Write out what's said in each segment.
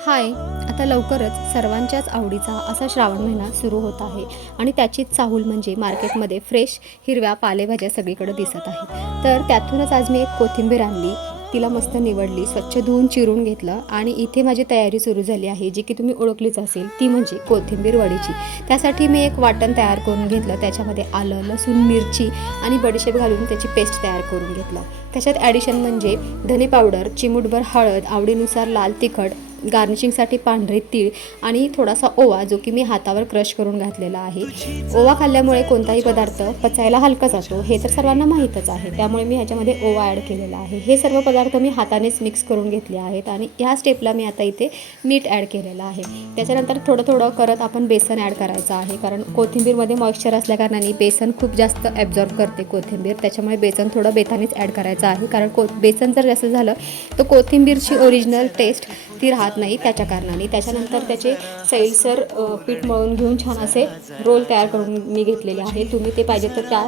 हाय. आता लवकरच सर्वांच्याच आवडीचा असा श्रावण महिना सुरू होत आहे आणि त्याचीच चाहूल म्हणजे मार्केटमध्ये फ्रेश हिरव्या पालेभाज्या सगळीकडे दिसत आहेत. तर त्यातूनच आज मी एक कोथिंबीर आणली, तिला मस्त निवडली, स्वच्छ धुवून चिरून घेतलं आणि इथे माझी तयारी सुरू झाली आहे, जी की तुम्ही ओळखलीच असेल, ती म्हणजे कोथिंबीर वडीची. त्यासाठी मी एक वाटण तयार करून घेतलं, त्याच्यामध्ये आलं, लसूण, मिरची आणि बडीशेप घालून त्याची पेस्ट तयार करून घेतलं. त्याच्यात ॲडिशन म्हणजे धने पावडर, चिमूटभर हळद, आवडीनुसार लाल तिखट, गार्निशिंगसाठी पांढरे तीळ आणि थोडासा ओवा, जो की मी हातावर क्रश करून घातलेला आहे. ओवा खाल्ल्यामुळे कोणताही पदार्थ पचायला हलका जातो, हे तर सर्वांना माहीतच आहे. त्यामुळे मी ह्याच्यामध्ये ओवा ॲड केलेला आहे. हे सर्व पदार्थ मी हातानेच मिक्स करून घेतले आहेत आणि ह्या स्टेपला मी आता इथे मीठ ॲड केलेलं आहे. त्याच्यानंतर थोडं थोडं करत आपण बेसन ॲड करायचं आहे, कारण कोथिंबीरमध्ये मॉइश्चर असल्याकारणाने बेसन खूप जास्त ॲब्झॉर्ब करते कोथिंबीर. त्याच्यामुळे बेसन थोडं बेतानेच ॲड करायचं आहे, कारण बेसन जर जास्त झालं तर कोथिंबीरची ओरिजिनल टेस्ट ती राहत नाही त्याच्या कारणाने. त्याच्यानंतर त्याचे सैलसर पीठ मळून घेऊन छान असे रोल तयार करून मी घेतलेले आहे. तुम्ही ते पाहिजे तर त्या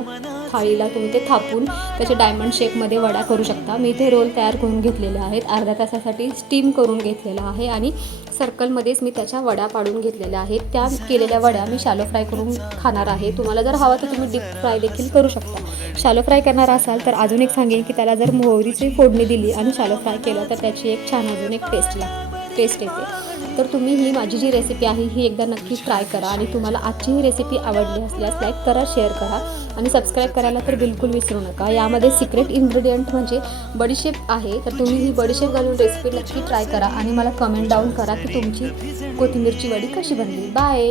थाळीला तुम्ही ते थापून त्याचे डायमंड शेपमध्ये वड्या करू शकता. मी ते रोल तयार करून घेतलेले आहेत. अर्ध्या तासासाठी स्टीम करून घेतलेला आहे आणि सर्कलमध्येच मी त्याच्या वड्या पाडून घेतलेल्या आहेत. त्या केलेल्या वड्या मी शॅलो फ्राय करून खाणार आहे. तुम्हाला जर हवं तर तुम्ही डीप फ्राय देखील करू शकता. शॅलो फ्राय करणार असाल तर अजून एक सांगेन की त्याला जर मोहरीची फोडणी दिली आणि शॅलो फ्राय केलं तर त्याची एक छान अजून एक टेस्ट येते. तर तुम्ही ही माझी जी रेसिपी आहे ही एकदा नक्कीच ट्राय करा आणि तुम्हाला आजची ही रेसिपी आवडली असल्यास लाईक करा, शेअर करा आणि सबस्क्राईब करायला तर बिलकुल विसरू नका. यामध्ये सिक्रेट इन्ग्रेडियंट म्हणजे बडीशेप आहे, तर तुम्ही ही बडीशेप घालून रेसिपी नक्की ट्राय करा आणि मला कमेंट डाऊन करा की तुमची कोथिंबीरची वडी कशी बनली. बाय.